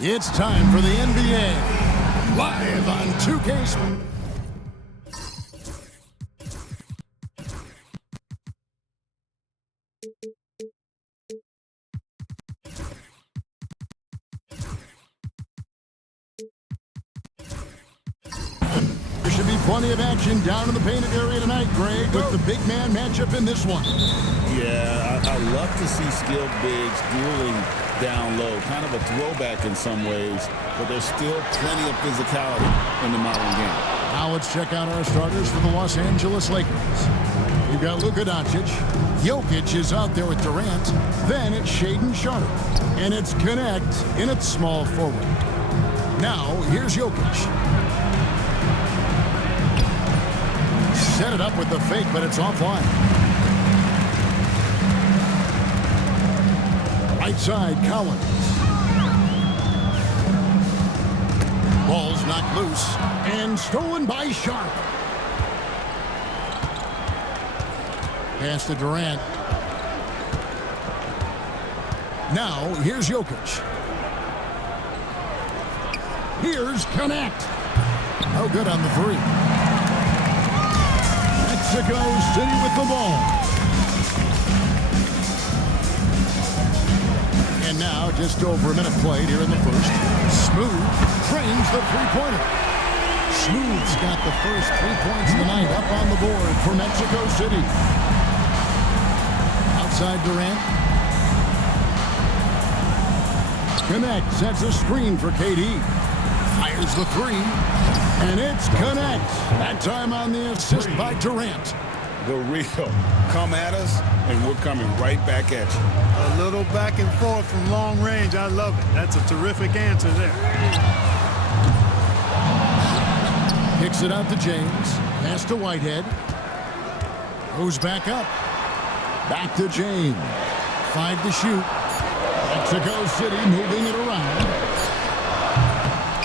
It's time for the NBA, live on 2K Sports. There should be plenty of action down in the painted area tonight, Greg, with the big man matchup in this one. Yeah, I love to see skilled bigs dueling down low. Kind of a throwback in some ways, but there's still plenty of physicality in the modern game. Now let's check out our starters for the Los Angeles Lakers. You've got Luka Doncic. Jokic is out there with Durant. Then it's Shaedon Sharpe. And it's Connect in its small forward. Now, here's Jokic. Set it up with the fake, but it's offline. Right side, Collins. Ball's knocked loose and stolen by Sharpe. Pass to Durant. Now, here's Jokic. Here's Connect. No good on the three. Mexico City with the ball. And now, just over a minute played here in the first. Smooth trains the three-pointer. Smooth's got the first 3 points of the night up on the board for Mexico City. Outside Durant. Connect sets a screen for KD. Fires the three. And it's Connect. That time on the assist by Durant. The real. Come at us, and we're coming right back at you. A little back and forth from long range. I love it. That's a terrific answer there. Kicks it out to James. Pass to Whitehead. Goes back up. Back to James. 5 to shoot. Mexico City moving it around.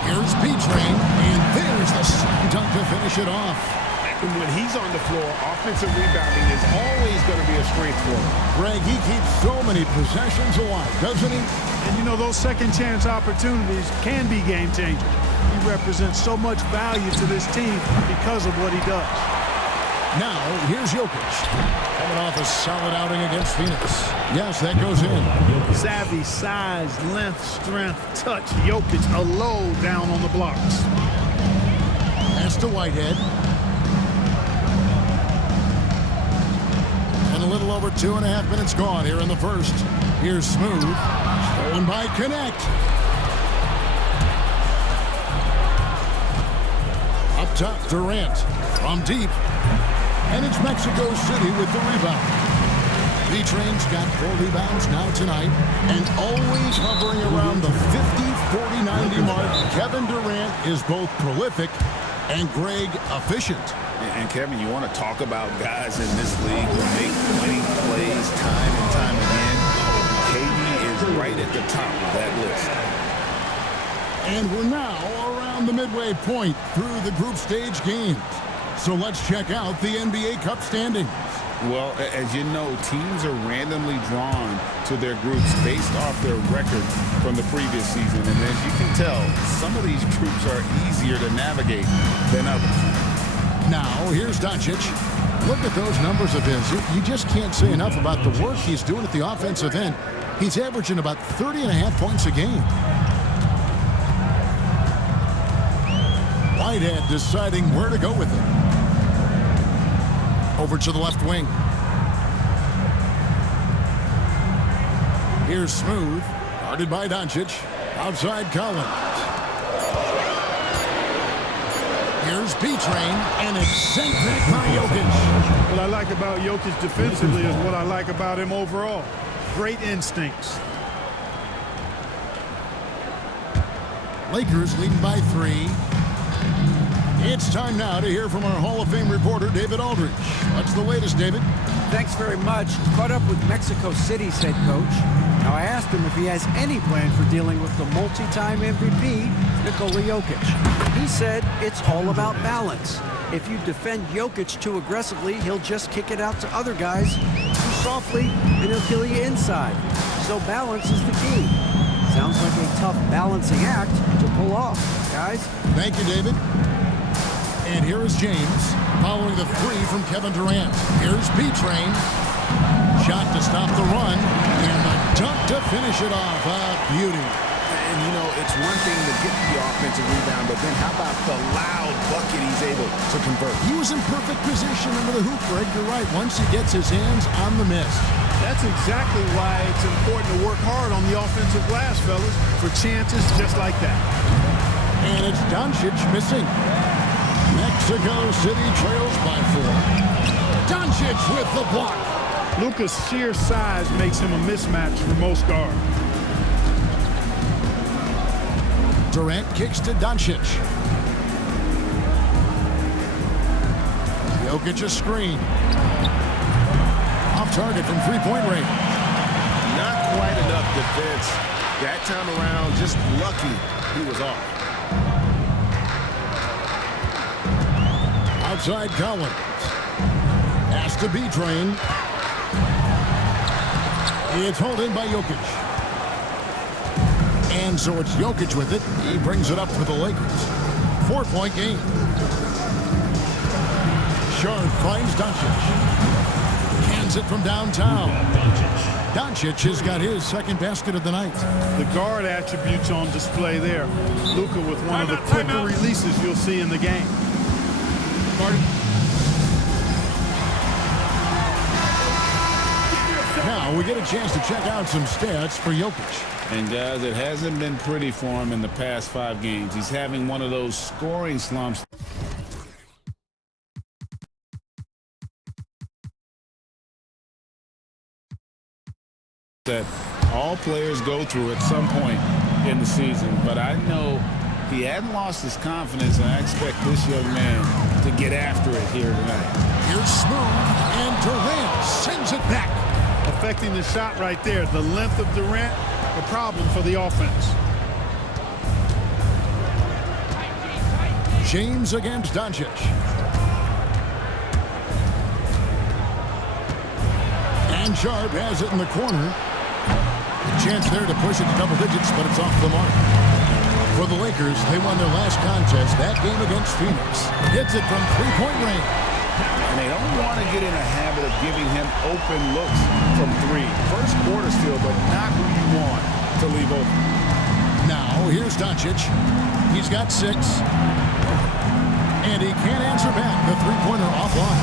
Here's P-Train, and there's the slam dunk to finish it off. When he's on the floor, offensive rebounding is always going to be a strength for him. Greg, he keeps so many possessions alive, doesn't he? And you know, those second chance opportunities can be game changers. He represents so much value to this team because of what he does. Now, here's Jokic. Coming off a solid outing against Phoenix. Yes, that goes in. Savvy, size, length, strength, touch. Jokic a low down on the blocks. Pass to Whitehead. And a little over 2.5 minutes gone here in the first. Here's Smooth. Stolen by Connect. Up top, Durant. From deep. And it's Mexico City with the rebound. B-Train's got 4 rebounds now tonight. And always hovering around the 50-40-90 mark. Kevin Durant is both prolific and Greg efficient. And Kevin, you want to talk about guys in this league who make winning plays time and time again. KD is right at the top of that list. And we're now around the midway point through the group stage games. So let's check out the NBA Cup standings. Well, as you know, teams are randomly drawn to their groups based off their record from the previous season. And as you can tell, some of these groups are easier to navigate than others. Now, here's Doncic. Look at those numbers of his. You just can't say enough about the work he's doing at the offensive end. He's averaging about 30.5 points a game. Whitehead deciding where to go with it. Over to the left wing. Here's Smooth. Guarded by Doncic. Outside Collins. Here's B-Train, and it's sent back by Jokic. What I like about Jokic defensively is what I like about him overall. Great instincts. Lakers leading by 3. It's time now to hear from our Hall of Fame reporter, David Aldridge. What's the latest, David? Thanks very much. Caught up with Mexico City's head coach. Now, I asked him if he has any plan for dealing with the multi-time MVP, Nikola Jokic. He said it's all about balance. If you defend Jokic too aggressively, he'll just kick it out to other guys too softly, and he'll kill you inside. So balance is the key. Sounds like a tough balancing act to pull off, guys. Thank you, David. And here is James following the three from Kevin Durant. Here's B-Train. Shot to stop the run, and the dunk to finish it off. A beauty. And, you know, it's one thing to get the offensive rebound, but then how about the loud bucket he's able to convert? He was in perfect position under the hoop, Greg. You're right. Once he gets his hands on the miss. That's exactly why it's important to work hard on the offensive glass, fellas, for chances just like that. And it's Doncic missing. Mexico City trails by 4. Doncic with the block. Luka's sheer size makes him a mismatch for most guards. Durant kicks to Doncic. Jokic a screen. Off target from three-point range. Not quite enough defense. That time around, just lucky he was off. Outside Collins. Pass to B-Train. It's hauled in by Jokic. And so it's Jokic with it. He brings it up for the Lakers. 4-point game. Sharp finds Doncic. Hands it from downtown. Doncic has got his second basket of the night. The guard attributes on display there. Luka with one of the quicker releases you'll see in the game. Now we get a chance to check out some stats for Jokic. And guys, it hasn't been pretty for him in the past 5 games. He's having one of those scoring slumps. That all players go through at some point in the season. But I know he hadn't lost his confidence, and I expect this young man to get after it here tonight. Here's Smooth, and Durant sends it back. Affecting the shot right there. The length of Durant, a problem for the offense. James against Doncic. And Sharp has it in the corner. A chance there to push it to double digits, but it's off the mark. For the Lakers, they won their last contest, that game against Phoenix. Hits it from three-point range. And they don't want to get in a habit of giving him open looks from 3. First quarter still, but not who you want to leave open. Now, here's Doncic. He's got 6. And he can't answer back. The three-pointer offline.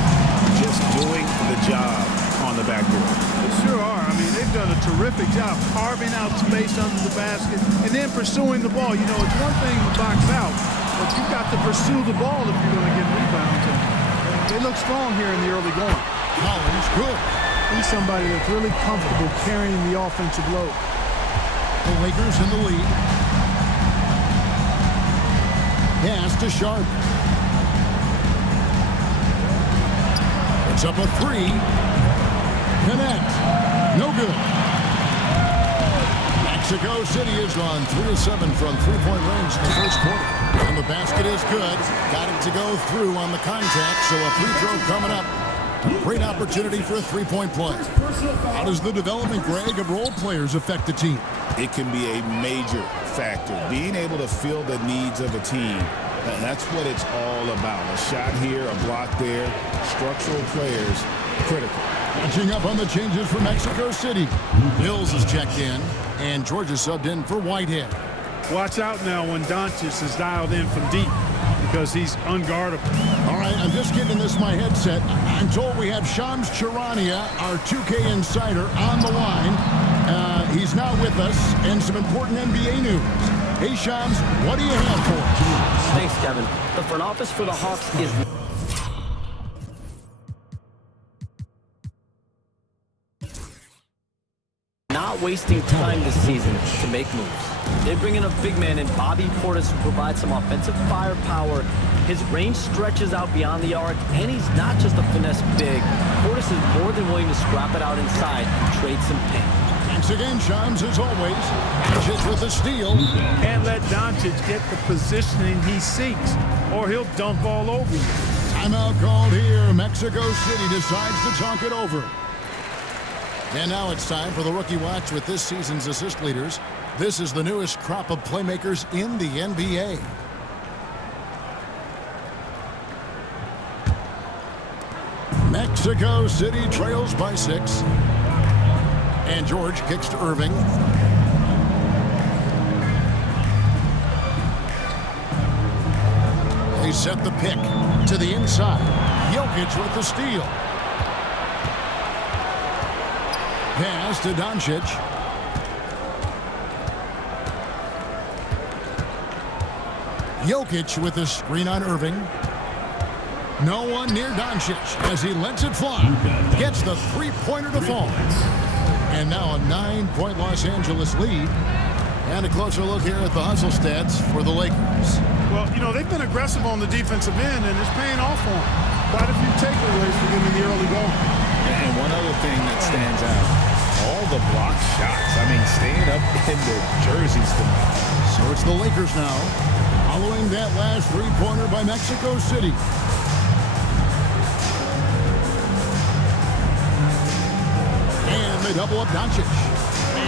Just doing the job on the backboard. They sure are. I mean, they've done a terrific job carving out space under the basket and then pursuing the ball. You know, it's one thing to box out, but you've got to pursue the ball if you're going to get rebounds. And they look strong here in the early going. Collins, good. He's somebody that's really comfortable carrying the offensive load. The Lakers in the lead. Pass to Sharp. It's up a 3. Connect. No good. Mexico City has gone 3 of 7 from three-point range in the first quarter. And the basket is good. Got it to go through on the contact, so a free throw coming up. A great opportunity for a three-point play. How does the development, Greg, of role players affect the team? It can be a major factor. Being able to fill the needs of a team, that's what it's all about. A shot here, a block there, structural players, critical. Catching up on the changes for Mexico City. Mills is checked in, and Georgia subbed in for Whitehead. Watch out now when Doncic is dialed in from deep because he's unguardable. All right, I'm just getting this my headset. I'm told we have Shams Charania, our 2K insider, on the line. He's not with us, and some important NBA news. Hey, Shams, what do you have for us? Thanks, Kevin. The front office for the Hawks is not wasting time this season to make moves. They bring in a big man in Bobby Portis who provides some offensive firepower. His range stretches out beyond the arc, and he's not just a finesse big. Portis is more than willing to scrap it out inside and trade some paint. Thanks again, Shams, as always. Doncic with a steal. Can't let Doncic get the positioning he seeks, or he'll dunk all over you. Timeout called here. Mexico City decides to talk it over. And now it's time for the Rookie Watch with this season's assist leaders. This is the newest crop of playmakers in the NBA. Mexico City trails by 6. And George kicks to Irving. They set the pick to the inside. Jokic with the steal. Pass to Doncic. Jokic with the screen on Irving. No one near Doncic as he lets it fly. Gets the three-pointer to fall. And now a 9-point Los Angeles lead. And a closer look here at the hustle stats for the Lakers. Well, you know, they've been aggressive on the defensive end, and it's paying off for them. Quite a few takeaways for them in the early going. And one other thing that stands out, all the block shots. I mean, staying up in their jerseys tonight. So it's the Lakers now, following that last three-pointer by Mexico City. And they double up Doncic.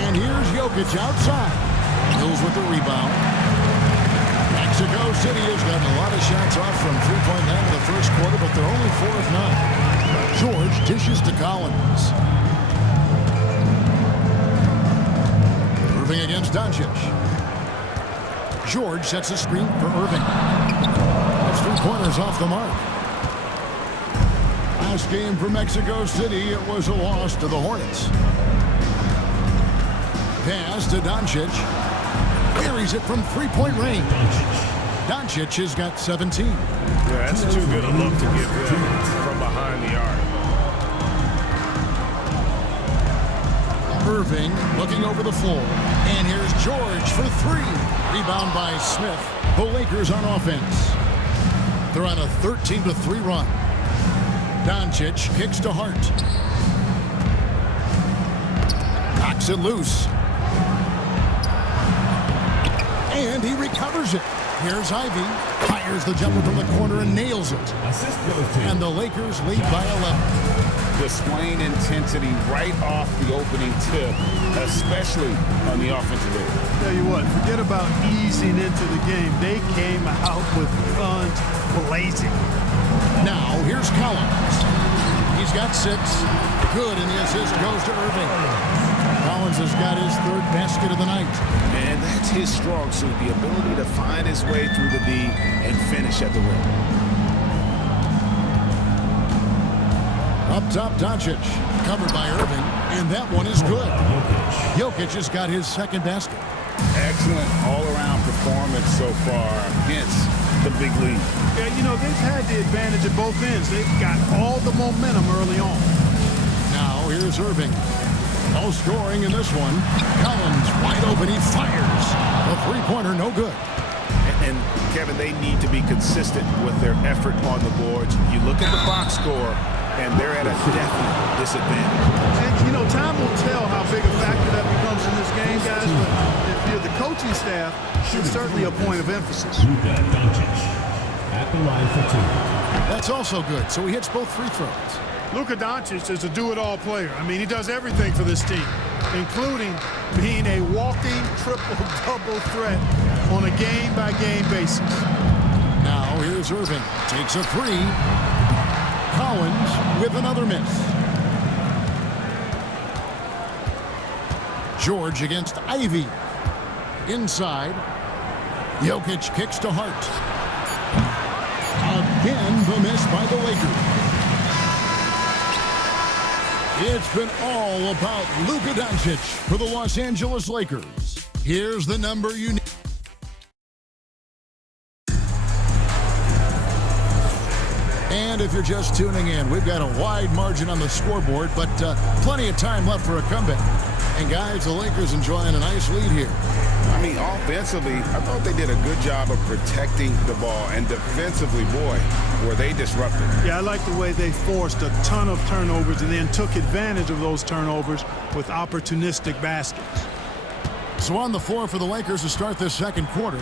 And here's Jokic outside. Hills with the rebound. Mexico City has gotten a lot of shots off from three-point land in the first quarter, but they're only 4 of 9. George dishes to Collins. Irving against Doncic. George sets a screen for Irving. That's 3 pointers off the mark. Last game for Mexico City, it was a loss to the Hornets. Pass to Doncic. Carries it from three-point range. Doncic has got 17. Yeah, that's too good a look to give them from behind the arc. Irving looking over the floor. And here's George for 3. Rebound by Smith. The Lakers on offense. They're on a 13-3 run. Doncic kicks to Hart. Knocks it loose. And he recovers it. Here's Ivy. Fires the jumper from the corner and nails it. And the Lakers lead by 11. Displaying intensity right off the opening tip, especially on the offensive end. Tell you what, forget about easing into the game. They came out with guns blazing. Now, here's Collins. He's got 6. Good, and the assist goes to Irving. Collins has got his 3rd basket of the night. And that's his strong suit, the ability to find his way through the D and finish at the rim. Up top, Doncic. Covered by Irving, and that one is good. Jokic has got his 2nd basket. Excellent all-around performance so far against the big lead. Yeah, you know, they've had the advantage at both ends. They've got all the momentum early on. Now, here's Irving. No scoring in this one. Collins wide open. He fires. A three-pointer, no good. And Kevin, they need to be consistent with their effort on the boards. You look at the box score, and they're at a definite disadvantage. And, you know, time will tell how big a factor that becomes in this game, guys. But if you're the coaching staff, it's certainly a point of emphasis. At the line for 2. That's also good. So he hits both free throws. Luka Doncic is a do-it-all player. I mean, he does everything for this team, including being a walking triple-double threat on a game-by-game basis. Now here's Irving. Takes a 3. Collins with another miss. George against Ivy. Inside. Jokic kicks to Hart. Again, the miss by the Lakers. It's been all about Luka Doncic for the Los Angeles Lakers. Here's the number you need. And if you're just tuning in, we've got a wide margin on the scoreboard, but plenty of time left for a comeback. And guys, the Lakers enjoying a nice lead here. I mean, offensively, I thought they did a good job of protecting the ball. And defensively, boy, were they disruptive. Yeah, I like the way they forced a ton of turnovers and then took advantage of those turnovers with opportunistic baskets. So on the floor for the Lakers to start this second quarter,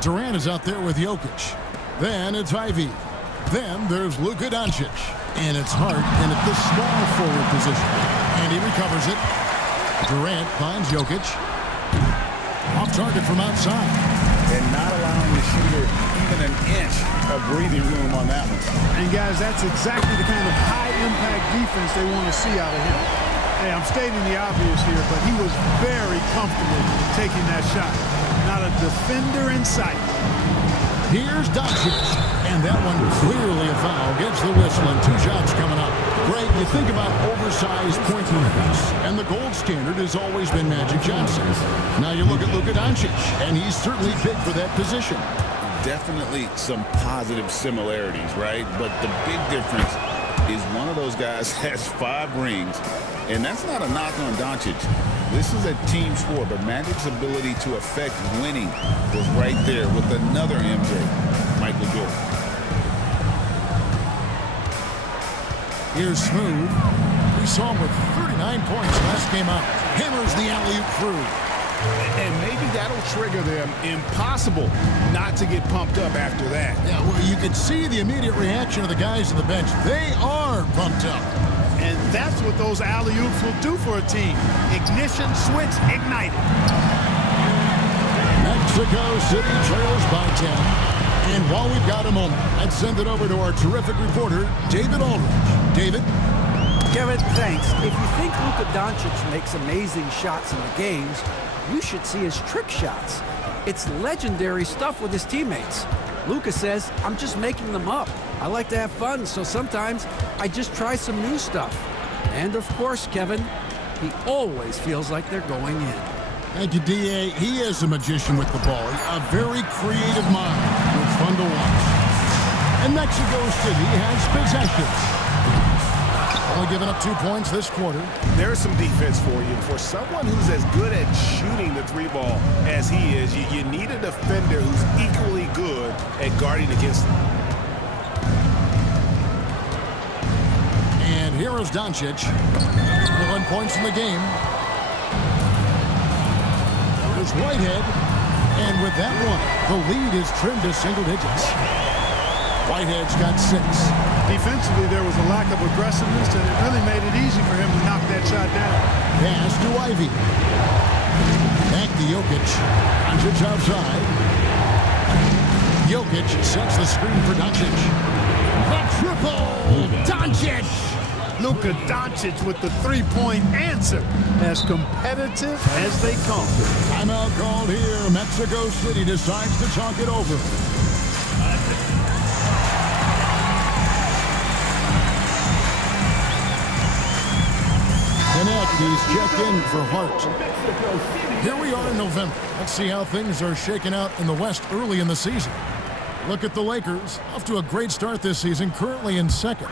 Durant is out there with Jokic. Then it's Ivy. Then there's Luka Doncic. And it's Hart in at the small forward position. And he recovers it. Durant finds Jokic. Off target from outside. And not allowing the shooter even an inch of breathing room on that one. And guys, that's exactly the kind of high-impact defense they want to see out of him. Hey, I'm stating the obvious here, but he was very comfortable taking that shot. Not a defender in sight. Here's Doncic, and that one clearly a foul. Gets the whistle, and 2 shots coming up. Greg, you think about oversized point guards, and the gold standard has always been Magic Johnson. Now you look at Luka Doncic, and he's certainly big for that position. Definitely some positive similarities, right? But the big difference is one of those guys has 5 rings, and that's not a knock on Doncic. This is a team sport, but Magic's ability to affect winning was right there with another MJ, Michael Jordan. Here's Smooth. We saw him with 39 points last game out. Hammers the alley-oop through. And maybe that'll trigger them. Impossible not to get pumped up after that. Yeah, well, you could see the immediate reaction of the guys on the bench. They are pumped up. And that's what those alley-oops will do for a team. Ignition switch ignited. Mexico City trails by 10. And while we've got a moment, let's send it over to our terrific reporter, David Aldridge. David? Kevin, thanks. If you think Luka Doncic makes amazing shots in the games, you should see his trick shots. It's legendary stuff with his teammates. Luka says, I'm just making them up. I like to have fun, so sometimes I just try some new stuff. And of course, Kevin, he always feels like they're going in. Thank you, D.A. He is a magician with the ball. A very creative mind. It's fun to watch. And Mexico City has possession. Only giving up 2 points this quarter. There's some defense for you. For someone who's as good at shooting the 3-ball as he is, you need a defender who's equally good at guarding against him. And here is Doncic. 1 points in the game. There's Whitehead. And with that one, the lead is trimmed to single digits. Whitehead's got 6. Defensively, there was a lack of aggressiveness, and it really made it easy for him to knock that shot down. Pass to Ivy. Back to Jokic. Doncic outside. Jokic sets the screen for Doncic. The triple! Doncic! Luka Doncic with the 3-point answer. As competitive as they come. Timeout called here. Mexico City decides to talk it over. He's checked in for Hart. Here we are in November. Let's see how things are shaking out in the West early in the season. Look at the Lakers. Off to a great start this season, currently in 2nd.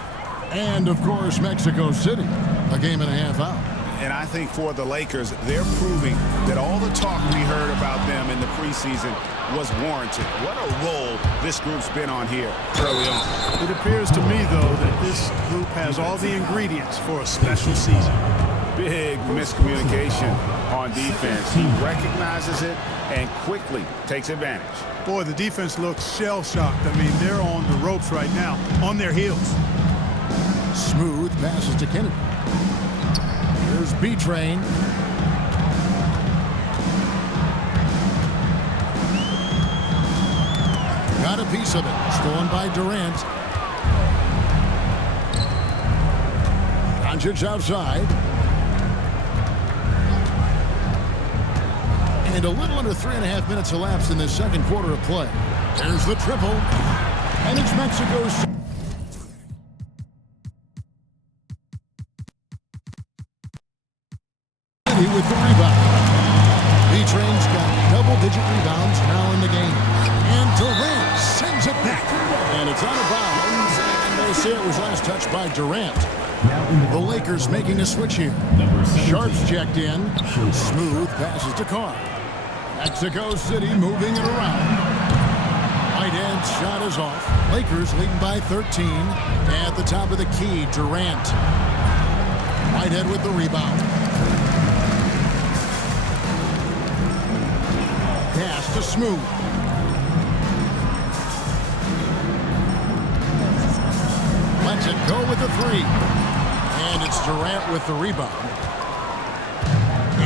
And, of course, Mexico City, a game and a half out. And I think for the Lakers, they're proving that all the talk we heard about them in the preseason was warranted. What a role this group's been on here early on. It appears to me, though, that this group has all the ingredients for a special season. Big miscommunication on defense. He recognizes it and quickly takes advantage. Boy, the defense looks shell-shocked. I mean, they're on the ropes right now, on their heels. Smooth passes to Kennedy. Here's B-Train. Got a piece of it. Stolen by Durant. Doncic outside. And a little under 3.5 minutes elapsed in this second quarter of play. There's the triple. And it's Mexico's with the rebound. B-Train's got double-digit rebounds now in the game. And Durant sends it back. And it's out of bounds. And they say it was last touched by Durant. The Lakers making a switch here. Sharp's checked in. Smooth passes to Carr. Mexico City moving it around. Whitehead's shot is off. Lakers leading by 13. At the top of the key, Durant. Whitehead with the rebound. Pass to Smooth. Lets it go with the 3. And it's Durant with the rebound.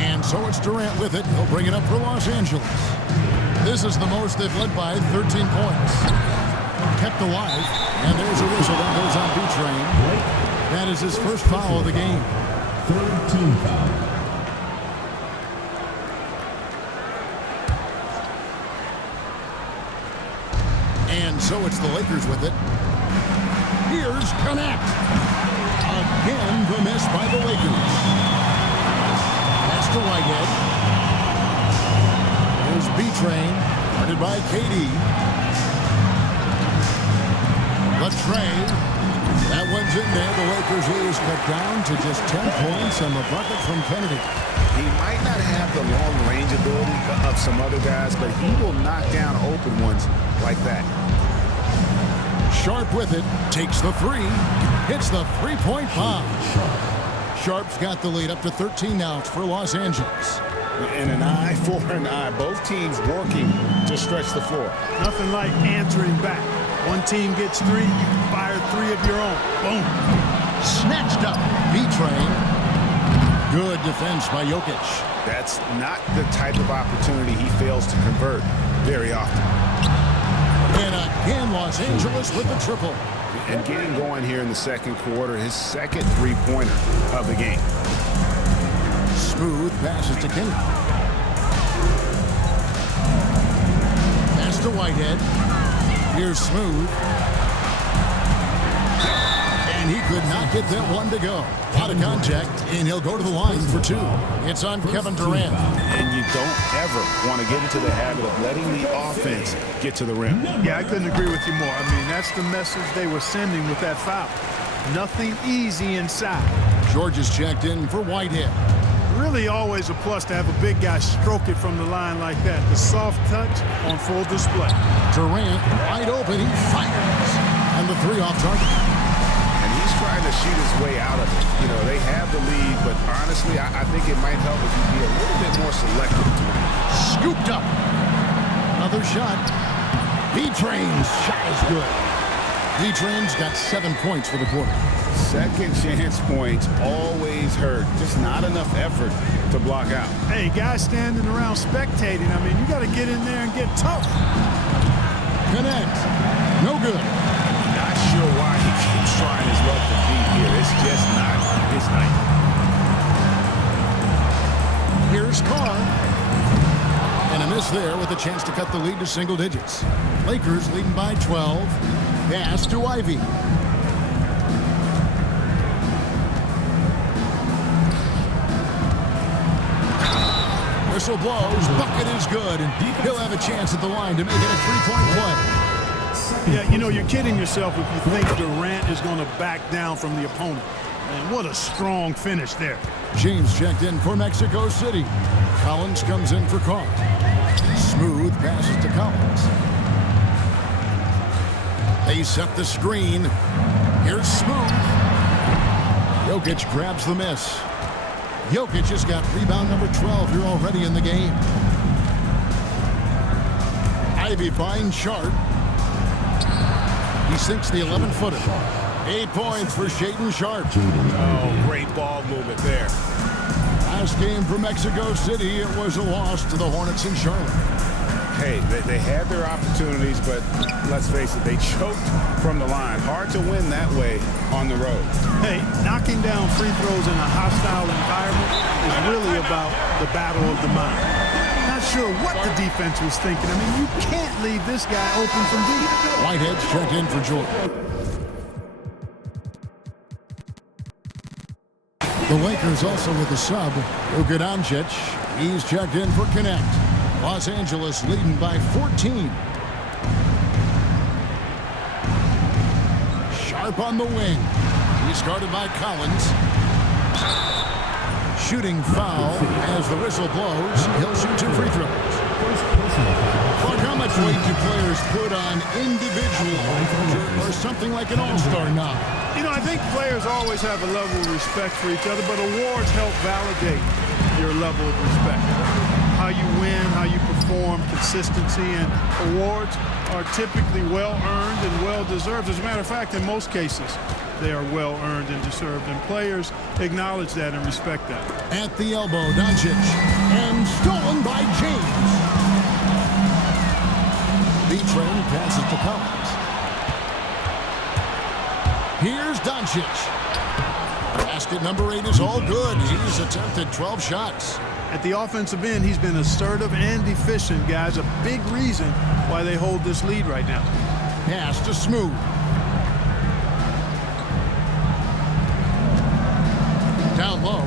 And so it's Durant with it. He'll bring it up for Los Angeles. This is the most they've led by 13 points. Kept alive. And there's a whistle that goes on B-Train. That is his first foul of the game. Third team foul. And so it's the Lakers with it. Here's Connect. Again, the miss by the Lakers. That's to Whitehead. Here's B-Train, guarded by KD. Latrey. That one's in there. The Lakers lead is cut down to just 10 points on the bucket from Kennedy. He might not have the long-range ability of some other guys, but he will knock down open ones like that. Sharp with it, takes the three, hits the three-point bomb. Sharp's got the lead up to 13 now. It's for Los Angeles. And an eye for an eye. Both teams working to stretch the floor. Nothing like answering back. One team gets three, you can fire three of your own. Boom. Snatched up. B-Train. Good defense by Jokic. That's not the type of opportunity he fails to convert very often. And again, Los Angeles with the triple. And getting going here in the second quarter, his second three-pointer of the game. Smooth passes to Kennedy. Pass to Whitehead. Here's Smooth. And he could not get that one to go. Out of contact, and he'll go to the line for two. It's on Kevin Durant. And you don't ever want to get into the habit of letting the offense get to the rim. Yeah, I couldn't agree with you more. I mean, that's the message they were sending with that foul. Nothing easy inside. George is checked in for Whitehead. Really always a plus to have a big guy stroke it from the line like that. The soft touch on full display. Durant wide open. He fires. And the three off target. And he's trying to shoot his way out of it. You know, they have the lead, but honestly, I think it might help if you be a little bit more selective. Scooped up. Another shot. B-Train's shot is good. B-Train's got 7 points for the quarter. Second chance points always hurt. Just not enough effort to block out. Hey, guys standing around spectating, I mean, you got to get in there and get tough. Connect. No good. Not sure why he keeps trying his luck to beat here. It's just not his night. Here's Carr. And a miss there with a chance to cut the lead to single digits. Lakers leading by 12. Pass to Ivy. Whistle blows. Bucket is good. And he'll have a chance at the line to make it a three-point play. Yeah, you know, you're kidding yourself if you think Durant is going to back down from the opponent. Man, what a strong finish there. James checked in for Mexico City. Collins comes in for Carr. Smooth passes to Collins. They set the screen. Here's Smooth. Jokic grabs the miss. Jokic has got rebound number 12 here already in the game. Ivy finds Sharp. He sinks the 11-footer. 8 points for Shaedon Sharp. Oh, great ball movement there. Last game for Mexico City, it was a loss to the Hornets in Charlotte. Hey, they had their opportunities, but let's face it, they choked from the line. Hard to win that way on the road. Hey, knocking down free throws in a hostile environment is really about the battle of the mind. Not sure what the defense was thinking. I mean, you can't leave this guy open from deep. Whitehead's checked in for Jordan. The Lakers also with a sub. Luka Doncic. He's checked in for Connect. Los Angeles leading by 14. Sharp on the wing. He's guarded by Collins. Shooting foul as the whistle blows. He'll shoot 2 free throws. Clark, how much weight do players put on individual or something like an all-star nod? You know, I think players always have a level of respect for each other, but awards help validate your level of respect. How you win, how you perform, consistency, and awards are typically well-earned and well-deserved. As a matter of fact, in most cases, they are well earned and deserved, and players acknowledge that and respect that. At the elbow, Doncic, and stolen by James. B-Train passes to Collins. Here's Doncic. Basket number 8 is all good. He's attempted 12 shots. At the offensive end, he's been assertive and efficient, guys. A big reason why they hold this lead right now. Pass to Smooth. Down low.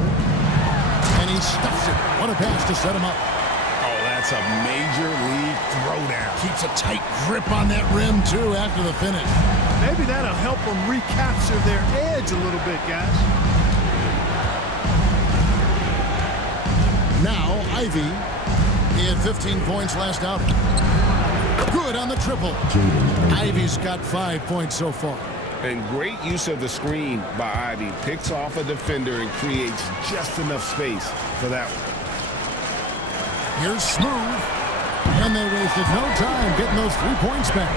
And he stuffs it. What a pass to set him up. Oh, that's a major league throwdown. Keeps a tight grip on that rim, too, after the finish. Maybe that'll help them recapture their edge a little bit, guys. Now, Ivy. He had 15 points last outing. Good on the triple. Ivy's got 5 points so far. And great use of the screen by Ivy. Picks off a defender and creates just enough space for that one. Here's Smooth. And they wasted no time getting those 3 points back.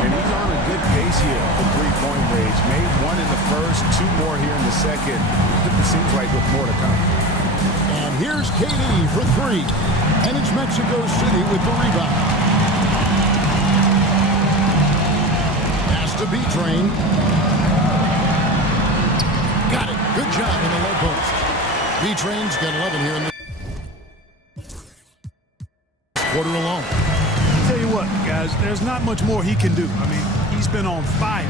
And he's on a good pace here for three-point range. Made one in the first, 2 more here in the second. It seems like with more to come. And here's KD for 3. And it's Mexico City with the rebound. Pass to B-Train. Got it. Good job in the low post. B-Train's got 11 here in the quarter alone. Tell you what, guys, there's not much more he can do. I mean, he's been on fire,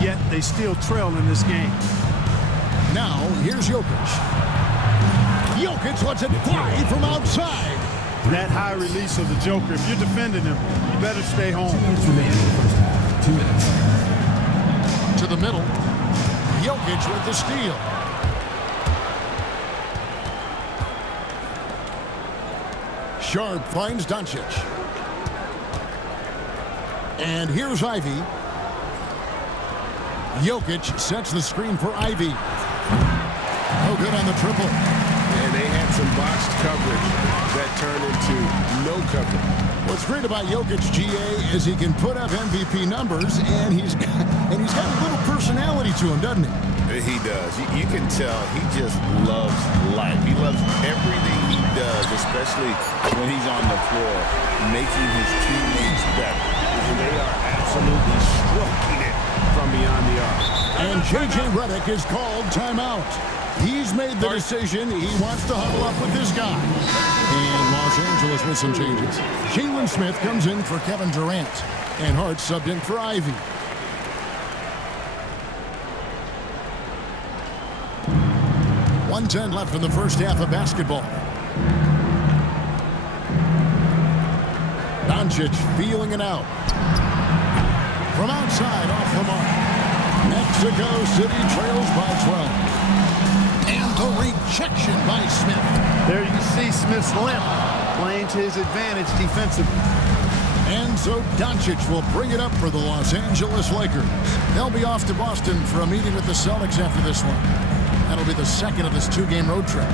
yet they still trail in this game. Now, here's Jokic. Jokic lets it fly from outside. That high release of the Joker, if you're defending him, you better stay home. 2 minutes remaining in the first half. 2 minutes. To the middle. Jokic with the steal. Sharp finds Doncic. And here's Ivy. Jokic sets the screen for Ivy. No good on the triple. And they had some botched coverage that turned into no coverage. What's great about Jokic, GA, is he can put up MVP numbers, and he's got a little personality to him, doesn't he? He does. You can tell he just loves life. He loves everything he does, especially when he's on the floor, making his teammates better. And they are absolutely stroking it from beyond the arc. And J.J. Redick is called timeout. He's made the decision. He wants to huddle up with this guy. And Los Angeles with some changes. Jalen Smith comes in for Kevin Durant. And Hart subbed in for Ivy. .110 left in the first half of basketball. Doncic feeling it out. From outside, off the mark. Mexico City trails by 12. And the rejection by Smith. There you see Smith's limp playing to his advantage defensively. And so Doncic will bring it up for the Los Angeles Lakers. They'll be off to Boston for a meeting with the Celtics after this one. That'll be the second of this 2-game road trip.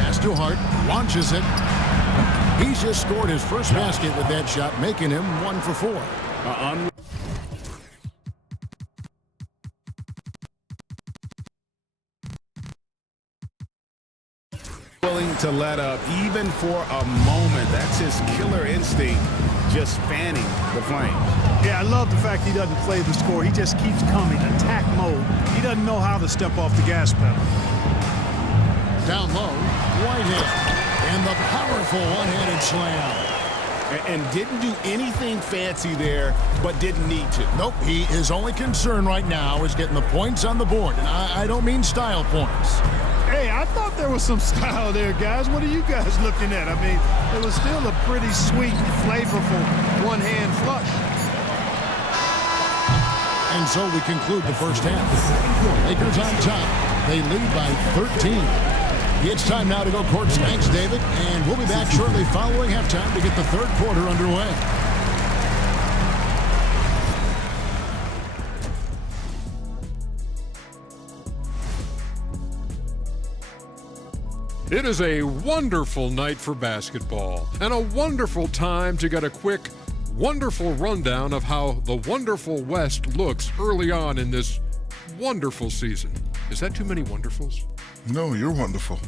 Pass to Hart, launches it. He's just scored his first basket with that shot, making him 1 for 4. Willing to let up even for a moment. That's his killer instinct, just fanning the flame. Yeah, I love the fact he doesn't play the score. He just keeps coming, attack mode. He doesn't know how to step off the gas pedal. Down low, Whitehead, and the powerful one-handed slam. And didn't do anything fancy there, but didn't need to. Nope, his only concern right now is getting the points on the board. And I don't mean style points. Hey, I thought there was some style there, guys. What are you guys looking at? I mean, it was still a pretty sweet, flavorful one-hand flush. And so we conclude the first half. Lakers on top. They lead by 13. It's time now to go court. Thanks, David. And we'll be back shortly following halftime to get the third quarter underway. It is a wonderful night for basketball and a wonderful time to get a quick, wonderful rundown of how the wonderful West looks early on in this wonderful season. Is that too many wonderfuls? No, you're wonderful.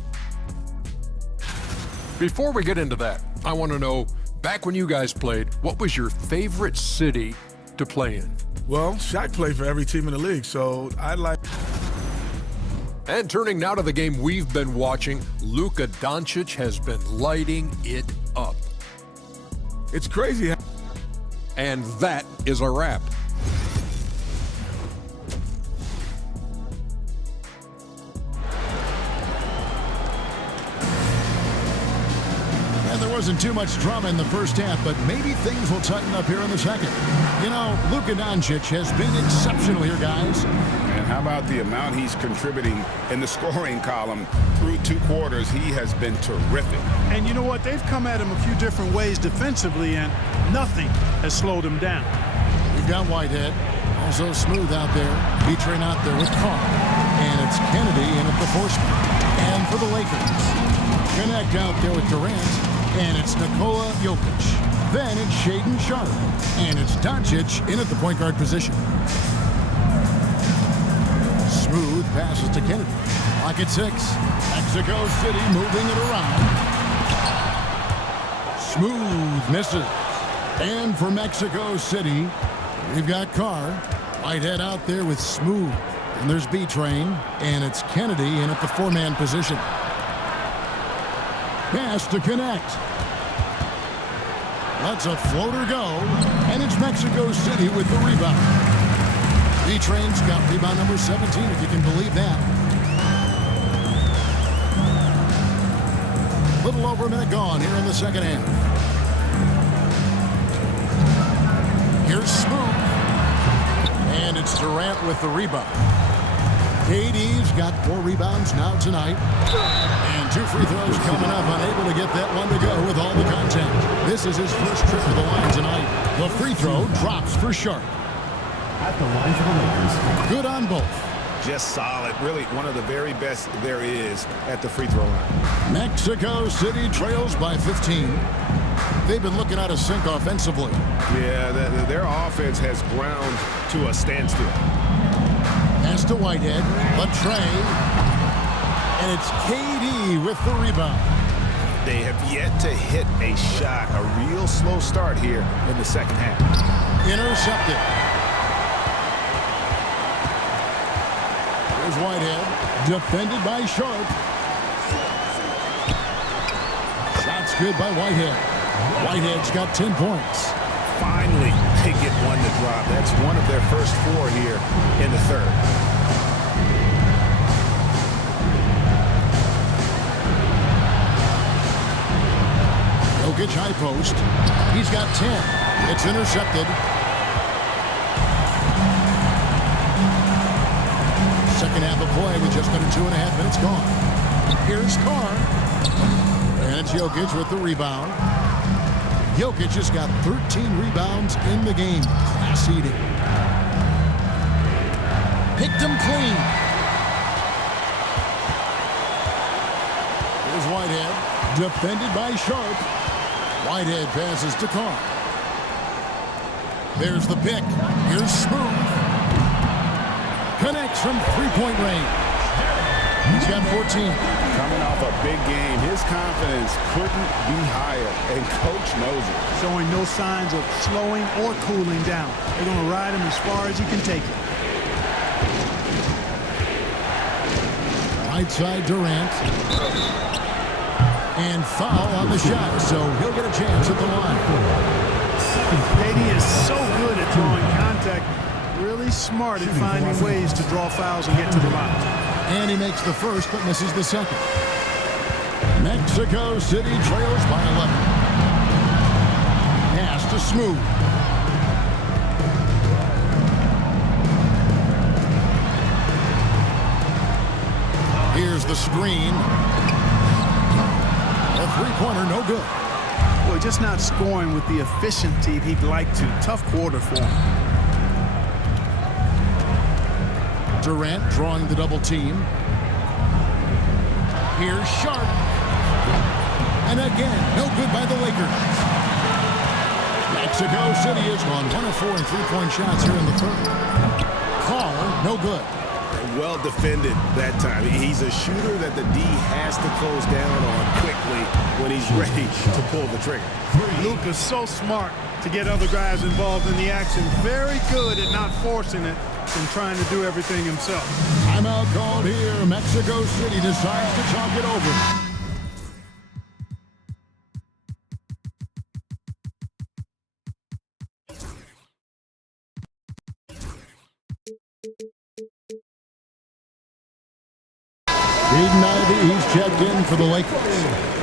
Before we get into that, I want to know, back when you guys played, what was your favorite city to play in? Well, Shaq played for every team in the league, so I like... And turning now to the game we've been watching, Luka Doncic has been lighting it up. It's crazy. And that is a wrap. And there wasn't too much drama in the first half, but maybe things will tighten up here in the second. You know, Luka Doncic has been exceptional here, guys. And how about the amount he's contributing in the scoring column? Through 2 quarters, he has been terrific. And you know what? They've come at him a few different ways defensively, and nothing has slowed him down. We've got Whitehead, also smooth out there. B-Train out there with Carr. And it's Kennedy in at the force. And for the Lakers, Connect out there with Durant. And it's Nikola Jokic. Then it's Shaedon Sharpe. And it's Doncic in at the point guard position. Smooth passes to Kennedy. Clock at 6. Mexico City moving it around. Smooth misses. And for Mexico City, we've got Carr. Whitehead out there with Smooth. And there's B-Train. And it's Kennedy in at the 4-man position. Pass to Connect. Lets a floater go. And it's Mexico City with the rebound. B-Train's got rebound number 17, if you can believe that. Little over a minute gone here in the second half. Here's Smooth. And it's Durant with the rebound. KD's got 4 rebounds now tonight. And 2 free throws coming up, unable to get that one to go with all the contact. This is his first trip to the line tonight. The free throw drops for Sharpe. At the line for the Lakers. Good on both. Just solid. Really one of the very best there is at the free throw line. Mexico City trails by 15. They've been looking out of sync offensively. Yeah, their offense has ground to a standstill. Pass to Whitehead. Latrey. And it's KD with the rebound. They have yet to hit a shot. A real slow start here in the second half. Intercepted. Here's Whitehead. Defended by Sharpe. Shots good by Whitehead. Whitehead's got 10 points. Finally, they get one to drop. That's one of their first 4 here in the third. Jokic high post. He's got 10. It's intercepted. Second half of play with just under 2.5 minutes gone. Here's Carr. And it's Jokic with the rebound. Jokic has got 13 rebounds in the game. Class eating. Picked him clean. Here's Whitehead. Defended by Sharpe. Whitehead passes to Carr. There's the pick. Here's Smooth. Connects from 3-point range. He's got 14. Coming off a big game, his confidence couldn't be higher, and Coach knows it. Showing no signs of slowing or cooling down. They're going to ride him as far as he can take it. Right side Durant. And foul on the shot, so he'll get a chance at the line. KD is so good at drawing contact. Really smart at finding ways to draw fouls and get to the line. And he makes the first, but misses the second. Mexico City trails by 11. Pass to Smooth. Here's the screen. A three-pointer, no good. Boy, just not scoring with the efficiency he'd like to. Tough quarter for him. Durant drawing the double team. Here's Sharpe. And again, no good by the Lakers. Mexico City has gone 1 of 4 in 3-point shots here in the third. Carr, no good. well defended that time. He's a shooter that the D has to close down on quickly when he's ready to pull the trigger. Luka's so smart to get other guys involved in the action. Very good at not forcing it and trying to do everything himself. Timeout called here. Mexico City decides to talk it over. Jaden Ivey, he's checked in for the Lakers.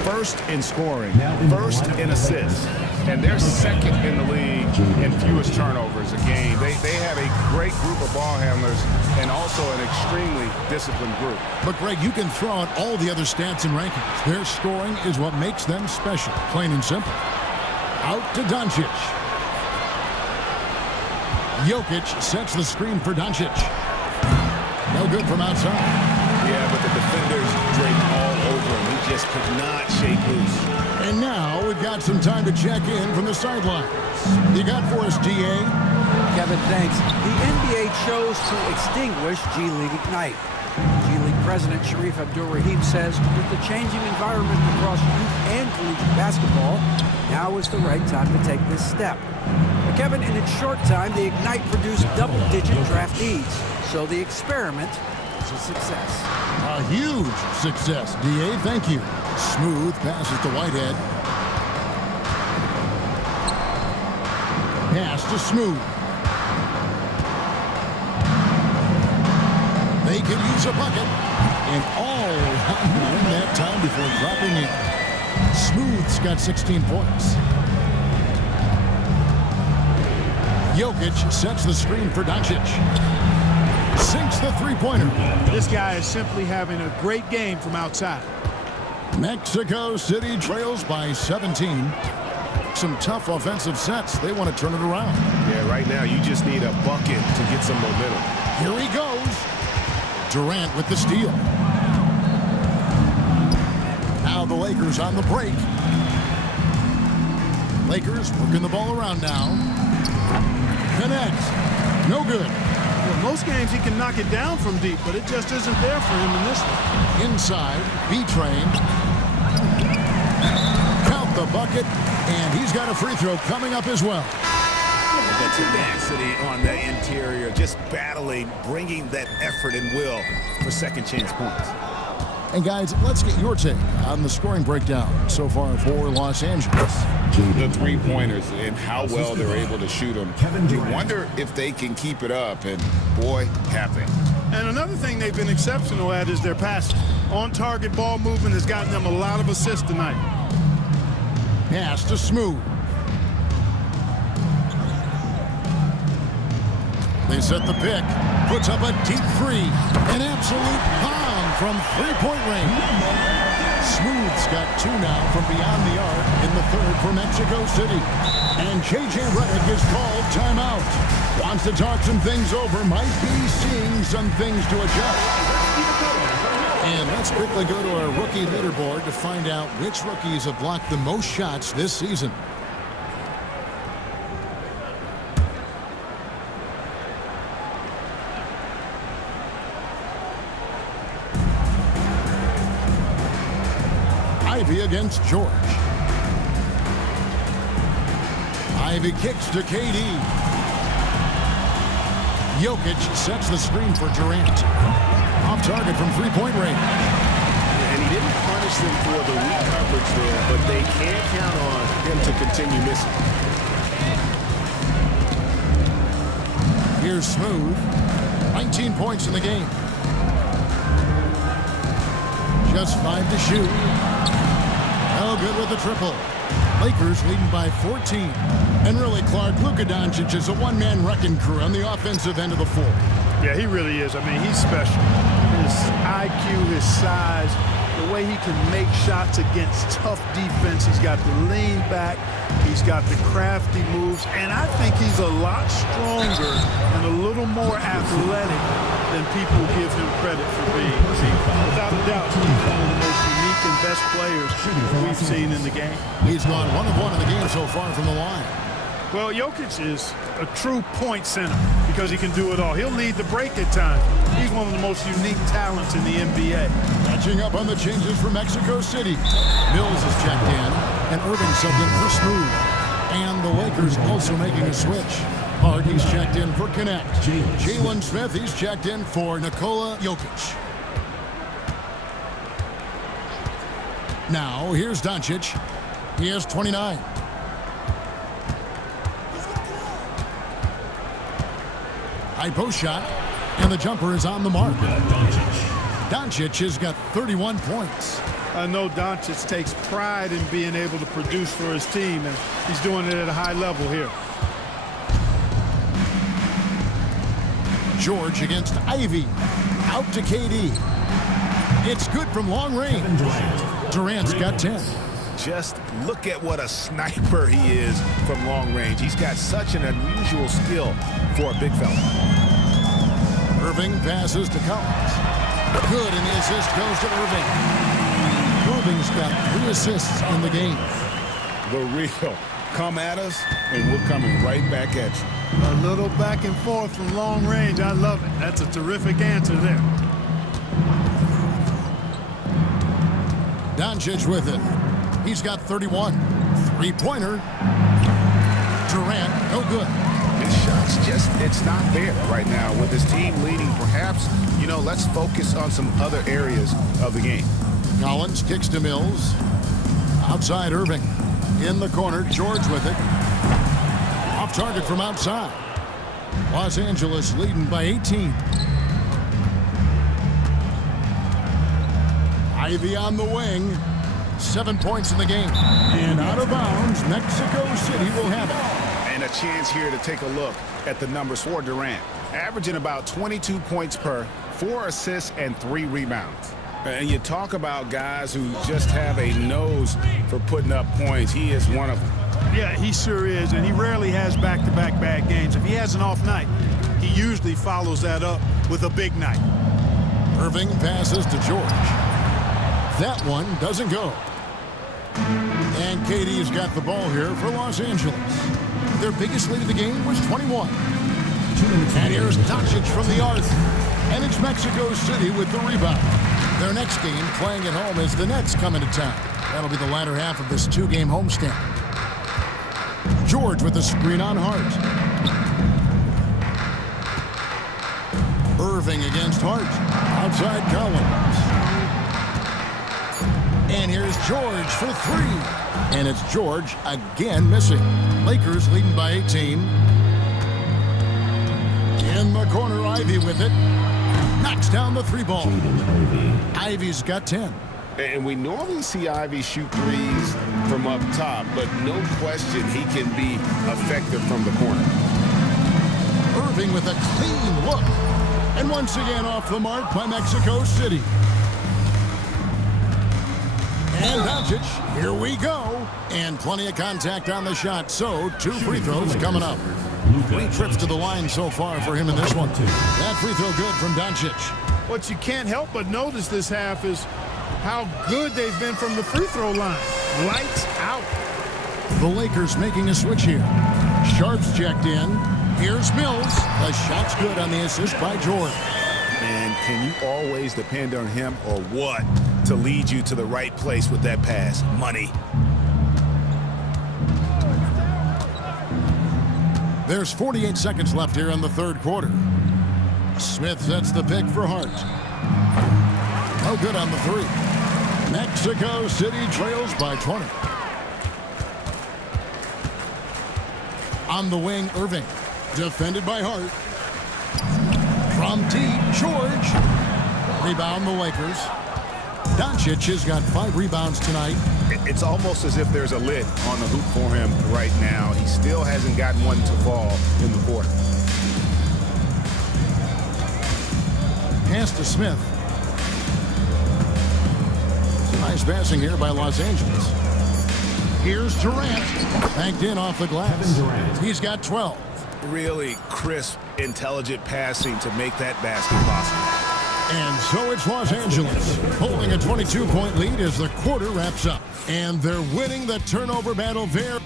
First in scoring, first in assists, and they're second in the league in fewest turnovers a game. They have a great group of ball handlers and also an extremely disciplined group. But, Greg, you can throw out all the other stats and rankings. Their scoring is what makes them special, plain and simple. Out to Doncic. Jokic sets the screen for Doncic. No good from outside. Yeah, but the defenders draped all over him. He just could not shake loose. And now we've got some time to check in from the sidelines. You got for us, DA? Kevin, thanks. The NBA chose to extinguish G League Ignite. G League President Sharif Abdur-Rahim says with the changing environment across youth and collegiate basketball, now is the right time to take this step. But Kevin, in its short time, the Ignite produced double-digit draftees. So the experiment is a success. A huge success, DA. Thank you. Smooth passes to Whitehead. Pass to Smooth. They could use a bucket. And all around the rim that time before dropping in. Smooth's got 16 points. Jokic sets the screen for Doncic. Sinks the three-pointer. This guy is simply having a great game from outside. Mexico City trails by 17. Some tough offensive sets. They want to turn it around. Yeah, right now you just need a bucket to get some momentum. Here he goes. Durant with the steal. Now the Lakers on the break. Lakers working the ball around now. Connects. No good. Well, most games he can knock it down from deep, but it just isn't there for him in this one. Inside, B-Train. Count the bucket, and he's got a free throw coming up as well. The tenacity on the interior, just battling, bringing that effort and will for second chance points. And guys, let's get your take on the scoring breakdown so far for Los Angeles. The three-pointers and how well they're able to shoot them. You wonder if they can keep it up, and boy, have they. And another thing they've been exceptional at is their passing. On-target ball movement has gotten them a lot of assists tonight. Pass to Smooth. They set the pick. Puts up a deep three. An absolute bomb from three-point range. Smooth's got two now from beyond the arc in the third for Mexico City. And J.J. Redick is called timeout. Wants to talk some things over. Might be seeing some things to adjust. And let's quickly go to our rookie leaderboard to find out which rookies have blocked the most shots this season. Ivy against George. Ivy kicks to KD. Jokic sets the screen for Durant. Off target from three-point range. And he didn't punish them for the weak coverage there, but they can't count on him to continue missing. Here's Smooth. 19 points in the game. Just 5 to shoot. No good with the triple. Lakers leading by 14. And really, Clark, Luka Doncic is a one-man wrecking crew on the offensive end of the floor. Yeah, he really is. I mean, he's special. His IQ, his size, the way he can make shots against tough defense. He's got the lean back. He's got the crafty moves. And I think he's a lot stronger and a little more athletic than people give him credit for being. Without a doubt, he's one of the most unique and best players we've seen in the game. He's gone 1 of 1 in the game so far from the line. Well, Jokic is a true point center because he can do it all. He'll lead the break at times. He's one of the most unique talents in the NBA. Catching up on the changes for Mexico City. Mills is checked in, and Irving subbed in for Smooth. And the Lakers also making a switch. Hart, he's checked in for Connect. Jalen Smith, he's checked in for Nikola Jokic. Now, here's Doncic. He has 29. High post shot, and the jumper is on the mark. Doncic has got 31 points. I know Doncic takes pride in being able to produce for his team, and he's doing it at a high level here. George against Ivy. Out to KD. It's good from long range. Durant's got 10. Just look at what a sniper he is from long range. He's got such an unusual skill for a big fella. Irving passes to Collins. Good, and the assist goes to Irving. Irving's got 3 assists in the game. The real. Come at us, and we're coming right back at you. A little back and forth from long range. I love it. That's a terrific answer there. Doncic with it. He's got 31. Three-pointer. Durant, no good. His shot's just, it's not there right now. With his team leading, perhaps, let's focus on some other areas of the game. Collins kicks to Mills. Outside Irving. In the corner, George with it. Off target from outside. Los Angeles leading by 18. Ivy on the wing. 7 points in the game. And out of bounds, Mexico City will have it. And a chance here to take a look at the numbers for Durant. Averaging about 22 points per, 4 assists, and 3 rebounds. And you talk about guys who just have a nose for putting up points. He is one of them. Yeah, he sure is, and he rarely has back-to-back bad games. If he has an off night, he usually follows that up with a big night. Irving passes to George. That one doesn't go. And KD's got the ball here for Los Angeles. Their biggest lead of the game was 21. And here's Doncic from the arc. And it's Mexico City with the rebound. Their next game, playing at home, as the Nets come into town. That'll be the latter half of this 2-game homestand. George with the screen on Hart. Irving against Hart. Outside Collins. And here's George for 3. And it's George again missing. Lakers leading by 18. In the corner, Ivy with it. Knocks down the 3-ball. Ivy's got 10. And we normally see Ivy shoot threes from up top, but no question he can be effective from the corner. Irving with a clean look. And once again off the mark by Mexico City. And Doncic, here we go. And plenty of contact on the shot, so 2 free throws coming up. 3 trips to the line so far for him in this one. That free throw good from Doncic. What you can't help but notice this half is how good they've been from the free throw line. Lights out. The Lakers making a switch here. Sharp's checked in. Here's Mills. The shot's good on the assist by George. And can you always depend on him or what to lead you to the right place with that pass? Money. There's 48 seconds left here in the 3rd quarter. Smith sets the pick for Hart. No good on the 3. Mexico City trails by 20. On the wing, Irving. Defended by Hart. From deep, George. Rebound the Lakers. Doncic has got 5 rebounds tonight. It's almost as if there's a lid on the hoop for him right now. He still hasn't gotten one to fall in the quarter. Pass to Smith. Nice passing here by Los Angeles. Here's Durant. Banked in off the glass. He's got 12. Really crisp, intelligent passing to make that basket possible. And so it's Los Angeles holding a 22-point lead as the quarter wraps up. And they're winning the turnover battle there.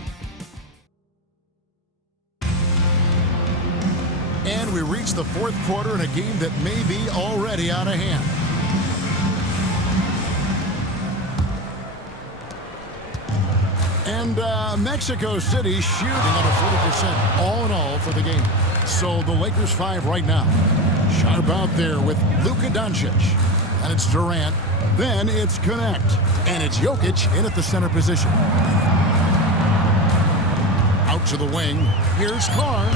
And we reach the fourth quarter in a game that may be already out of hand. And Mexico City shooting under 40% all in all for the game. So the Lakers 5 right now. Sharp out there with Luka Doncic. And it's Durant. Then it's Connect. And it's Jokic in at the center position. Out to the wing. Here's Carr.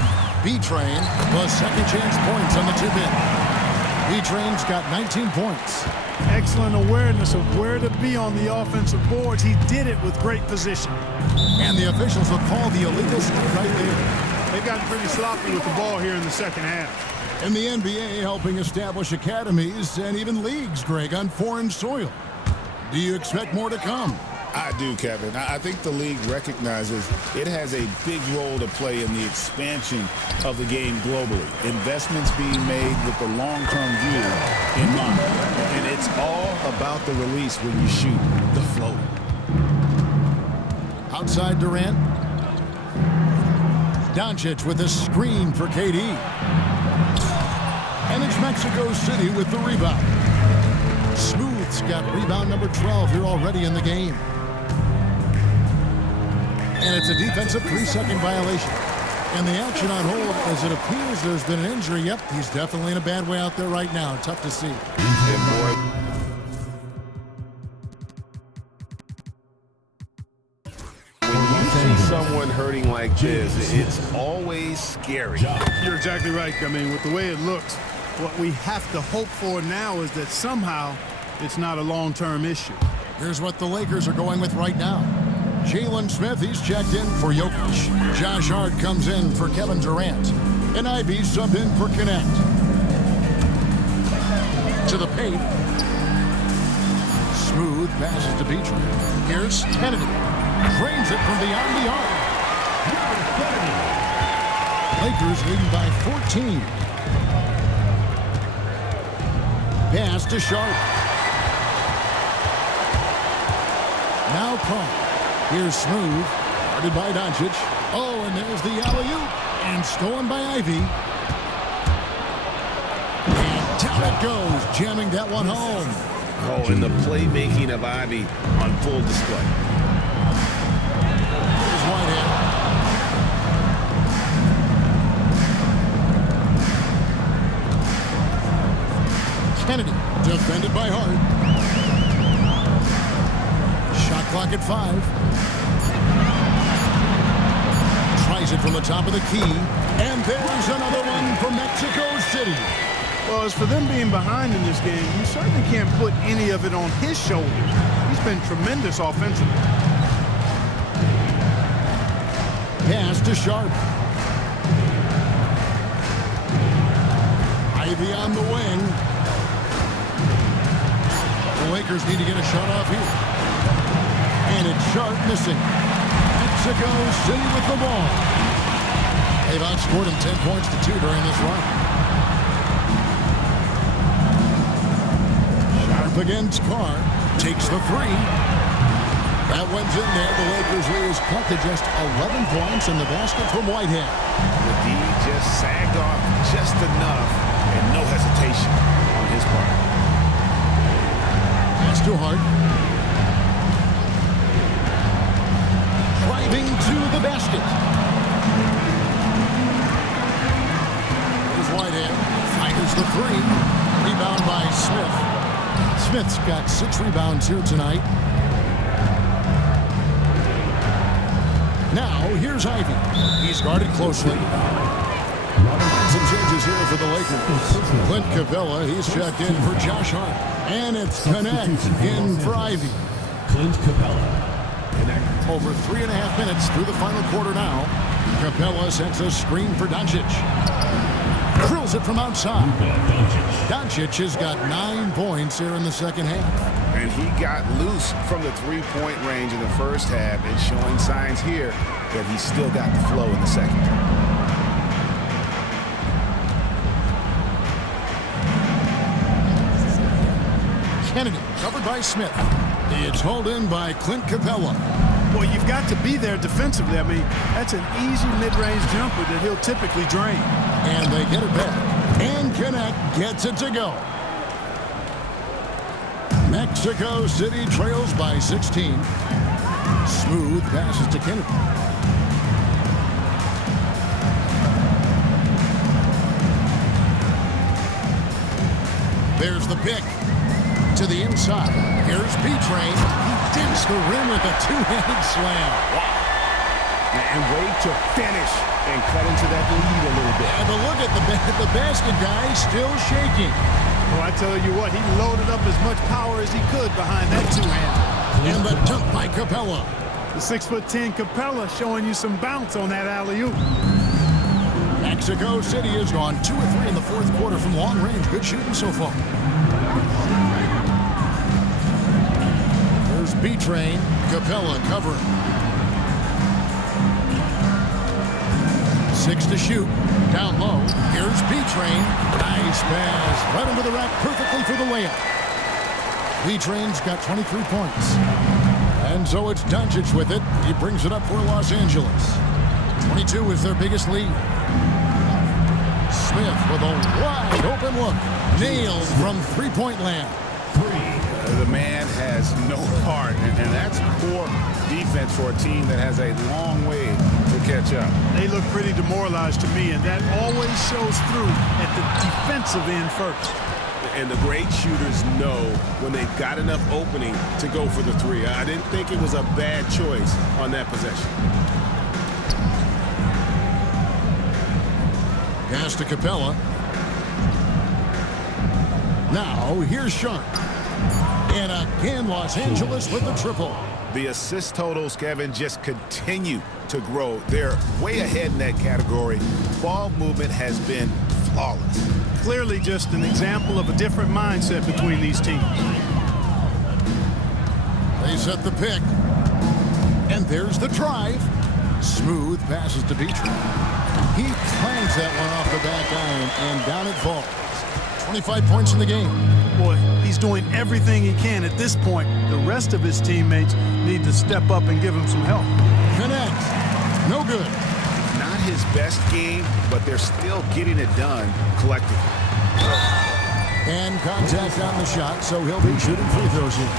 B-Train plus second chance points on the tip-in. B-Train's got 19 points. Excellent awareness of where to be on the offensive boards. He did it with great position. And the officials will call the illegal stuff right there. They've gotten pretty sloppy with the ball here in the second half. In the NBA, helping establish academies and even leagues, Greg, on foreign soil. Do you expect more to come? I do, Kevin. I think the league recognizes it has a big role to play in the expansion of the game globally. Investments being made with the long-term view in mind. And it's all about the release when you shoot the floater. Outside Durant. Doncic with a screen for KD. And it's Mexico City with the rebound. Smooth's got rebound number 12 here already in the game. And it's a defensive 3-second violation. And the action on hold as it appears there's been an injury. Yep, he's definitely in a bad way out there right now. Tough to see. Someone hurting like this, it's always scary. You're exactly right. I mean, with the way it looks, what we have to hope for now is that somehow it's not a long-term issue. Here's what the Lakers are going with right now. Jalen Smith, he's checked in for Jokic. Josh Hart comes in for Kevin Durant. And Ivy subbed in for Connect. To the paint. Smooth passes to Beatrice. Here's Kennedy. Drains it from beyond the arc. Lakers leading by 14. Pass to Sharp. Now Carr. Here's Smooth. Guarded by Doncic. Oh, and there's the alley-oop. And stolen by Ivy. And down it goes. Jamming that one home. Oh, and the playmaking of Ivy on full display. Here's Whitehead. Kennedy, defended by Hart. Shot clock at 5. Tries it from the top of the key. And there's another one from Mexico City. Well, as for them being behind in this game, you certainly can't put any of it on his shoulders. He's been tremendous offensively. Pass to Sharp. Ivy on the wing. The Lakers need to get a shot off here. And it's Sharp missing. Mexico City with the ball. They've outscored him 10 points to 2 during this run. Sharp against Carr. Takes the 3. That one's in there. The Lakers lose cut to just 11 points in the basket from Whitehead. The D just sagged off just enough and no hesitation on his part. Pass to Hart. Driving to the basket. Here's Whitehead. Fires the 3. Rebound by Smith. Smith's got 6 rebounds here tonight. Now, here's Ivy. He's guarded closely. Some changes here for the Lakers. Clint Capella, he's checked in for Josh Hart. And it's Connect in for Ivy. Clint Capella. Over 3.5 minutes through the final quarter now. Capella sets a screen for Doncic. Drills it from outside. Doncic has got 9 points here in the second half. And he got loose from the three-point range in the first half and showing signs here that he's still got the flow in the second. Kennedy covered by Smith. It's hauled in by Clint Capella. Well, you've got to be there defensively. I mean, that's an easy mid-range jumper that he'll typically drain. And they get it back. And Connect gets it to go. Mexico City trails by 16. Smooth passes to Kennedy. There's the pick to the inside. Here's B-Train. He digs the rim with a two-handed slam. Wow. And wait to finish and cut into that lead a little bit. And look at the basket guy still shaking. Well, I tell you what, he loaded up as much power as he could behind that two-hand. And the dunk by Capella. The 6'10" Capella showing you some bounce on that alley-oop. Mexico City has gone 2 of 3 in the fourth quarter from long range. Good shooting so far. There's B-Train. Capella covering. 6 to shoot. Down low. Here's B-Train. Nice pass. Right into the rack perfectly for the layup. B-Train's got 23 points. And so it's Doncic with it. He brings it up for Los Angeles. 22 is their biggest lead. Smith with a wide open look. Nailed from three-point land. The man has no heart, and that's poor defense for a team that has a long way to catch up. They look pretty demoralized to me, and that always shows through at the defensive end first. And the great shooters know when they've got enough opening to go for the three. I didn't think it was a bad choice on that possession. Pass to Capella. Now, here's Sharp. And again, Los Angeles with the triple. The assist totals, Kevin, just continue to grow. They're way ahead in that category. Ball movement has been flawless. Clearly just an example of a different mindset between these teams. They set the pick. And there's the drive. Smooth passes to Beatrice. He clangs that one off the back iron, and down it falls. 25 points in the game. Boy, he's doing everything he can at this point. The rest of his teammates need to step up and give him some help. Connect. No good. Not his best game, but they're still getting it done collectively. And contact on the shot, so he'll be shooting free throws here.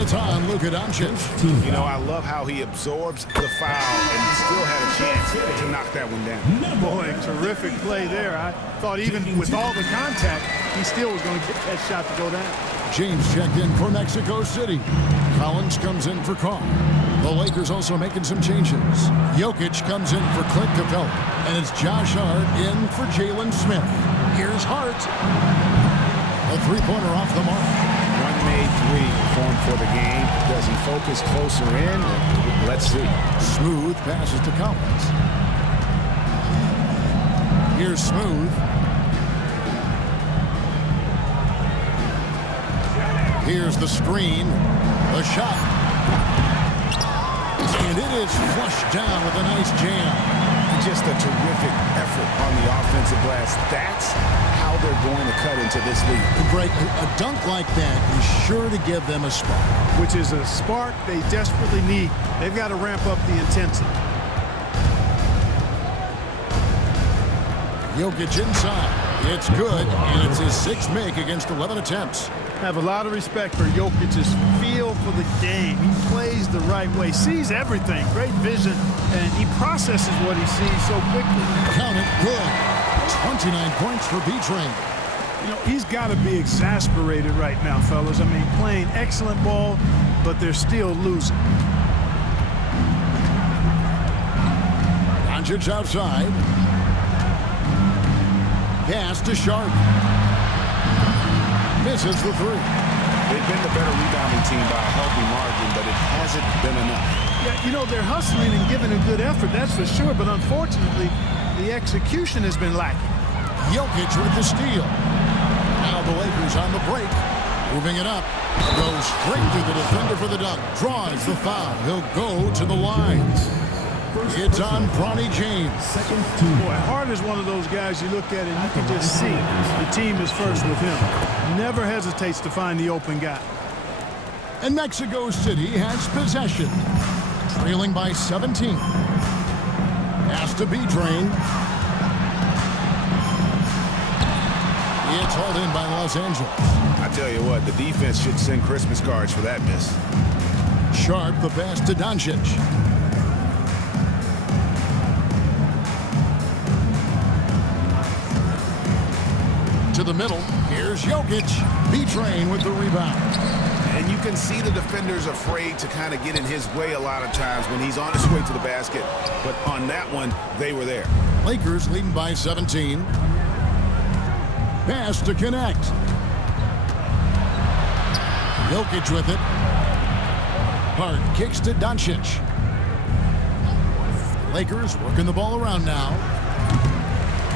It's on Luka Doncic. You know, I love how he absorbs the foul and still had a chance to knock that one down. Boy, terrific play there. I thought even with all the contact, he still was going to get that shot to go down. James checked in for Mexico City. Collins comes in for Carr. The Lakers also making some changes. Jokic comes in for Clint Capella. And it's Josh Hart in for Jalen Smith. Here's Hart. A three-pointer off the mark. One made three formed for the game. Does he focus closer in? Let's see. Smooth passes to Collins. Here's Smooth. Here's the screen. A shot. And it is flushed down with a nice jam. Just a terrific effort on the offensive glass. That's how they're going to cut into this league. Greg, a dunk like that is sure to give them a spark. Which is a spark they desperately need. They've got to ramp up the intensity. Jokic inside. It's good, and it's his sixth make against 11 attempts. Have a lot of respect for Jokic's feel for the game. He plays the right way, sees everything, great vision, and he processes what he sees so quickly. Count it, good. 29 points for B-Train. You know, he's got to be exasperated right now, fellas. I mean, playing excellent ball, but they're still losing. Doncic outside. Pass to Sharp. Misses the three. They've been the better rebounding team by a healthy margin, but it hasn't been enough. Yeah, you know, they're hustling and giving a good effort, that's for sure, but unfortunately, the execution has been lacking. Jokic with the steal. Now the Lakers on the break. Moving it up. Goes straight to the defender for the dunk. Draws the foul. He'll go to the line. It's on Bronny James. Boy, Hart is one of those guys you look at and you can just see the team is first with him. Never hesitates to find the open guy. And Mexico City has possession, trailing by 17. Pass to B-Train. It's hauled in by Los Angeles. I tell you what, the defense should send Christmas cards for that miss. Sharp, the pass to Doncic. To the middle, here's Jokic. B-Train with the rebound. And you can see the defenders afraid to kind of get in his way a lot of times when he's on his way to the basket. But on that one, they were there. Lakers leading by 17. Pass to connect. Jokic with it. Hart kicks to Doncic. Lakers working the ball around now.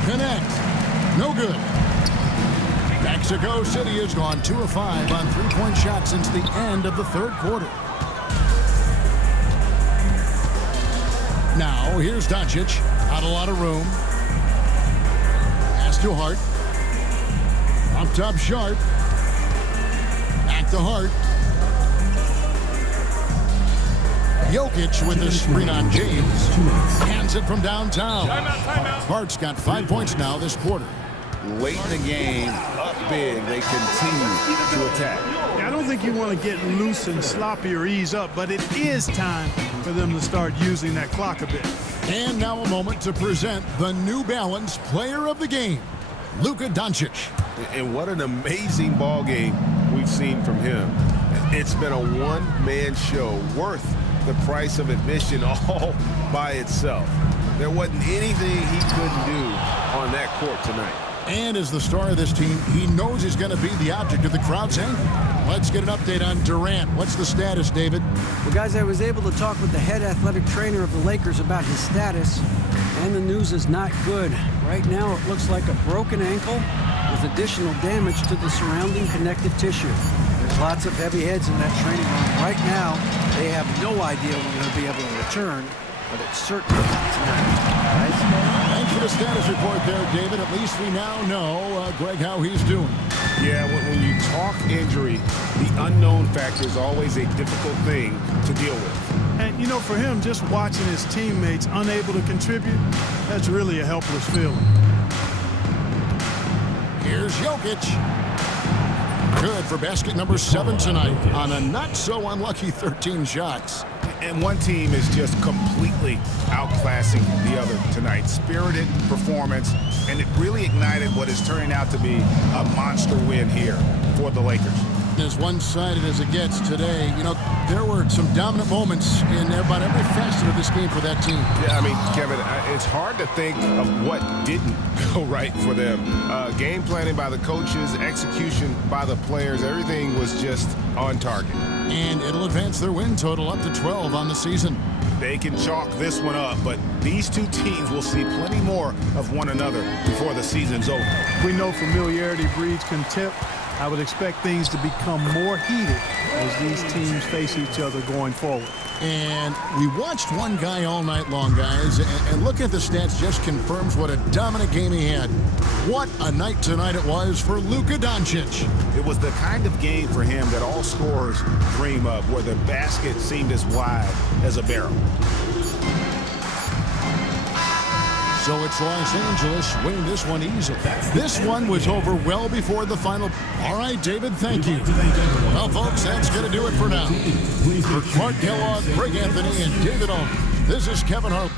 Connect. No good. Mexico City has gone 2 of 5 on three-point shots since the end of the third quarter. Now, here's Doncic. Not a lot of room. Pass to Hart. Up top, Sharp. Back to Hart. Jokic with the screen on James. Hands it from downtown. Hart's got 5 points now this quarter. Late in the game, up big, they continue to attack. I don't think you want to get loose and sloppy or ease up, but it is time for them to start using that clock a bit. And now a moment to present the New Balance Player of the Game, Luka Doncic. And what an amazing ball game we've seen from him. It's been a one-man show worth the price of admission all by itself. There wasn't anything he couldn't do on that court tonight. And as the star of this team, he knows he's going to be the object of the crowd's anger. Let's get an update on Durant. What's the status, David? Well, guys, I was able to talk with the head athletic trainer of the Lakers about his status, and the news is not good. Right now, it looks like a broken ankle with additional damage to the surrounding connective tissue. There's lots of heavy heads in that training room. Right now, they have no idea when they'll be able to return, but it's certainly not tonight. Thanks for the status report there, David. At least we now know, Greg, how he's doing. Yeah, when you talk injury, the unknown factor is always a difficult thing to deal with. And, you know, for him, just watching his teammates unable to contribute, that's really a helpless feeling. Here's Jokic. Good for basket number 7 tonight on a not-so-unlucky 13 shots. And one team is just completely outclassing the other tonight. Spirited performance, and it really ignited what is turning out to be a monster win here for the Lakers. As one-sided as it gets today, you know, there were some dominant moments in about every facet of this game for that team. Yeah, I mean, Kevin, it's hard to think of what didn't go right for them. Game planning by the coaches, execution by the players, everything was just on target. And it'll advance their win total up to 12 on the season. They can chalk this one up, but these two teams will see plenty more of one another before the season's over. We know familiarity breeds contempt. I would expect things to become more heated as these teams face each other going forward. And we watched one guy all night long, guys, and looking at the stats just confirms what a dominant game he had. What a night tonight it was for Luka Doncic. It was the kind of game for him that all scorers dream of, where the basket seemed as wide as a barrel. So it's Los Angeles winning this one easily. This one was over well before the final. All right, David, thank you. Well, folks, that's going to do it for now. For Clark Kellogg, Greg Anthony, and David Owen, this is Kevin Harlan.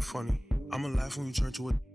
Funny. I'ma laugh when you turn to a